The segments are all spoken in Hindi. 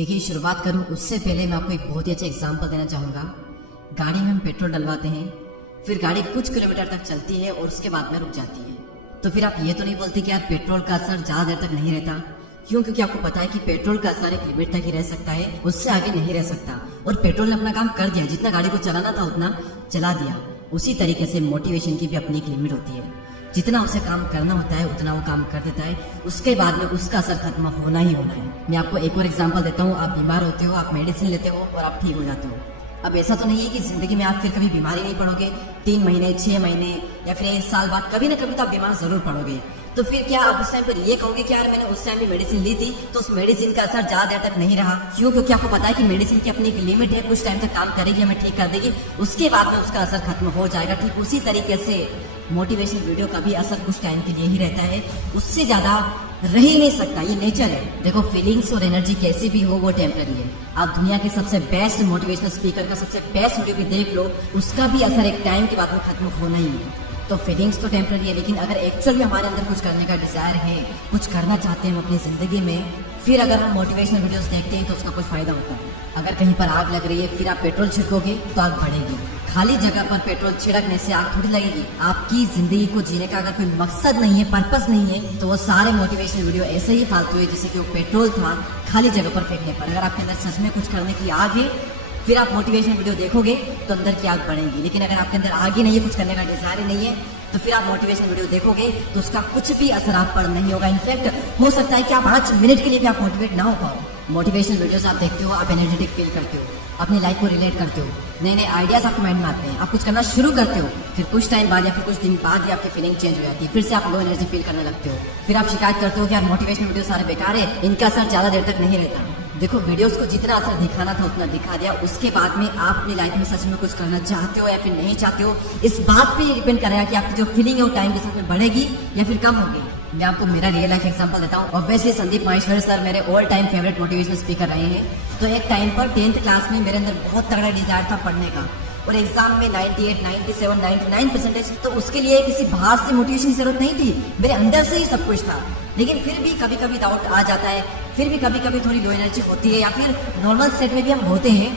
देखिए, शुरुआत करूं उससे पहले मैं आपको एक बहुत ही अच्छा एग्जांपल देना चाहूँगा। गाड़ी में हम पेट्रोल डलवाते हैं, फिर गाड़ी कुछ किलोमीटर तक चलती है और उसके बाद में रुक जाती है। तो फिर आप ये तो नहीं बोलते कि यार पेट्रोल का असर ज़्यादा देर तक नहीं रहता। क्यों? क्योंकि आपको पता है कि पेट्रोल का असर एक लिमिट तक ही रह सकता है, उससे आगे नहीं रह सकता। और पेट्रोल ने अपना काम कर दिया, जितना गाड़ी को चलाना था उतना चला दिया। उसी तरीके से मोटिवेशन की भी अपनी एक लिमिट होती है। जितना उसे काम करना होता है उतना वो काम कर देता है, उसके बाद में उसका असर खत्म होना ही होना है। मैं आपको एक और एग्जांपल देता हूँ। आप बीमार होते हो, आप मेडिसिन लेते हो और आप ठीक हो जाते हो। अब ऐसा तो नहीं है कि जिंदगी में आप फिर कभी बीमारी नहीं पड़ोगे। 3 महीने, 6 महीने या फिर 1 साल बाद कभी ना कभी तो आप बीमार जरूर पड़ोगे। तो फिर क्या आप उस टाइम पर ये कहोगे कि यार मैंने उस टाइम भी मेडिसिन ली थी तो उस मेडिसिन का असर ज्यादा देर तक नहीं रहा? क्यों? क्योंकि आपको पता है कि मेडिसिन की अपनी एक लिमिट है, कुछ टाइम तक काम करेगी, हमें ठीक कर देगी, उसके बाद में उसका असर खत्म हो जाएगा। ठीक उसी तरीके से मोटिवेशनल वीडियो का भी असर कुछ टाइम के लिए ही रहता है, उससे ज्यादा रह ही नहीं सकता। ये नेचर है। देखो, फीलिंग्स और एनर्जी कैसी भी हो वो टेम्पररी है। आप दुनिया के सबसे बेस्ट मोटिवेशनल स्पीकर का सबसे बेस्ट वीडियो भी देख लो, उसका भी असर एक टाइम के बाद में खत्म होना ही है। तो फीलिंग्स तो टेम्पररी है, लेकिन अगर एक्चुअल में हमारे अंदर कुछ करने का डिजायर है, कुछ करना चाहते हैं हम अपनी जिंदगी में, फिर अगर हम मोटिवेशनल वीडियोस देखते हैं तो उसका कुछ फायदा होता है। अगर कहीं पर आग लग रही है, फिर आप पेट्रोल छिड़कोगे तो आग बढ़ेगी। खाली जगह पर पेट्रोल छिड़कने से आग थोड़ी लगेगी। आपकी जिंदगी को जीने का अगर कोई मकसद नहीं है, पर्पस नहीं है, तो वो सारे मोटिवेशनल वीडियो ऐसे ही फालतू है जैसे कि वो पेट्रोल था खाली जगह पर फेंकने पर। अगर आपके अंदर सच में कुछ करने की आग है, फिर आप मोटिवेशनल वीडियो देखोगे तो अंदर की आग बढ़ेगी। लेकिन अगर आपके अंदर आग ही नहीं है, कुछ करने का डिजायर नहीं है, तो फिर आप मोटिवेशनल वीडियो देखोगे तो उसका कुछ भी असर आप पर नहीं होगा। इनफैक्ट हो सकता है कि आप 5 मिनट के लिए भी आप मोटिवेट ना हो पाओ। मोटिवेशनल वीडियोस आप देखते हो, आप एनर्जेटिक फील करते हो, अपनी लाइफ को रिलेट करते हो, नए नए आइडियाज आपके माइंड में आते हैं, आप कुछ करना शुरू करते हो, फिर कुछ टाइम बाद या फिर कुछ दिन बाद ही आपकी फीलिंग चेंज हो जाती है, फिर से आप लो एनर्जी फील करने लगते हो। फिर आप शिकायत करते हो कि यार मोटिवेशनल वीडियो सारे बेकार है, इनका असर ज्यादा देर तक नहीं रहता। देखो, वीडियोस को जितना असर दिखाना था उतना दिखा दिया। उसके बाद में आप अपनी लाइफ में सच में कुछ करना चाहते हो या फिर नहीं चाहते हो, इस बात पे डिपेंड करेगा कि आपकी जो फीलिंग है वो टाइम के साथ में बढ़ेगी या फिर कम होगी। मैं आपको मेरा रियल लाइफ एग्जांपल देता हूँ। ऑब्वियसली संदीप माहेश्वरी सर मेरे all time favourite motivational speaker रहे हैं। तो एक टाइम पर 10th क्लास में मेरे अंदर बहुत तगड़ा डिजायर था पढ़ने का, और एग्जाम में 98, 97, 99%। तो उसके लिए किसी बाहर से मोटिवेशन की जरूरत नहीं थी, मेरे अंदर से ही सब कुछ था। लेकिन फिर भी कभी कभी डाउट आ जाता है, फिर भी कभी कभी थोड़ी लो एनर्जी होती है, या फिर नॉर्मल सेट में भी हम होते हैं।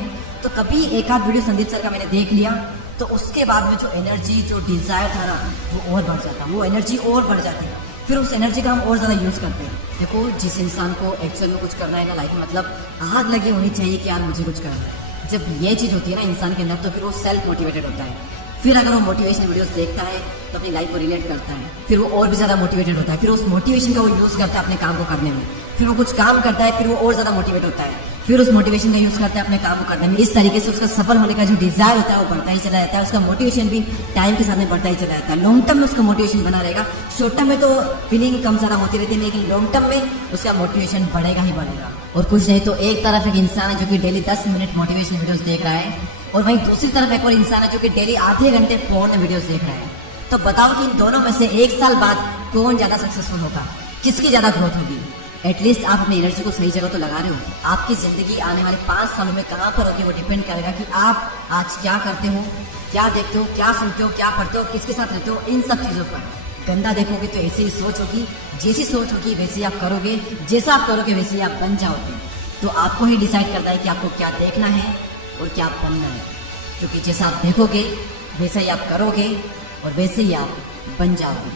तो कभी एक आध वीडियो संदीप सर का मैंने देख लिया, तो उसके बाद में जो एनर्जी, जो डिजायर था ना, वो और बढ़ जाता, वो एनर्जी और बढ़ जाती है। फिर उस एनर्जी का हम और ज़्यादा यूज़ करते हैं। देखो, जिस इंसान को एक्चुअल में कुछ करना है ना लाइफ में, मतलब आग लगी होनी चाहिए कि यार मुझे कुछ करना है। जब ये चीज़ होती है ना इंसान के अंदर, तो फिर वो सेल्फ मोटिवेटेड होता है। फिर अगर वो मोटिवेशन वीडियोस देखता है तो अपनी लाइफ को रिलेट करता है, फिर वो और भी ज़्यादा मोटिवेटेड होता है। फिर उस मोटिवेशन का वो यूज़ करता है अपने काम को करने में, फिर वो कुछ काम करता है, फिर वो और ज़्यादा मोटिवेट होता है, फिर उस मोटिवेशन का यूज़ करता है अपने काम को करने में। इस तरीके से उसका सफल होने का जो डिजायर होता है वो बढ़ता ही चला जाता है, उसका मोटिवेशन भी टाइम के साथ में बढ़ता ही चला जाता है। लॉन्ग टर्म में उसका मोटिवेशन बना रहेगा। शॉर्ट टर्म में तो फीलिंग कम ज़्यादा होती रहती है, लेकिन लॉन्ग टर्म में उसका मोटिवेशन बढ़ेगा ही बढ़ेगा। और कुछ नहीं तो एक तरफ एक इंसान है जो कि डेली 10 मिनट मोटिवेशन वीडियोस देख रहा है, और वहीं दूसरी तरफ एक और इंसान है जो कि डेली आधे घंटे फोन वीडियोस देख रहा है। तो बताओ कि इन दोनों में से 1 साल बाद कौन ज्यादा सक्सेसफुल होगा, किसकी ज्यादा ग्रोथ होगी? एटलीस्ट आप अपनी एनर्जी को सही जगह तो लगा रहे हो। आपकी जिंदगी आने वाले 5 सालों में कहाँ पर होगी वो डिपेंड करेगा कि आप आज क्या करते हो, क्या देखते हो, क्या सुनते हो, क्या पढ़ते हो, किसके साथ रहते हो, इन सब चीजों पर। गंदा देखोगे तो ऐसी ही सोच होगी, जैसी सोच होगी वैसे ही आप करोगे, जैसा आप करोगे वैसे ही आप बन जाओगे। तो आपको ही डिसाइड करना है कि आपको क्या देखना है और क्या बनना है, क्योंकि जैसा आप देखोगे वैसा ही आप करोगे और वैसे ही आप बन जाओगे।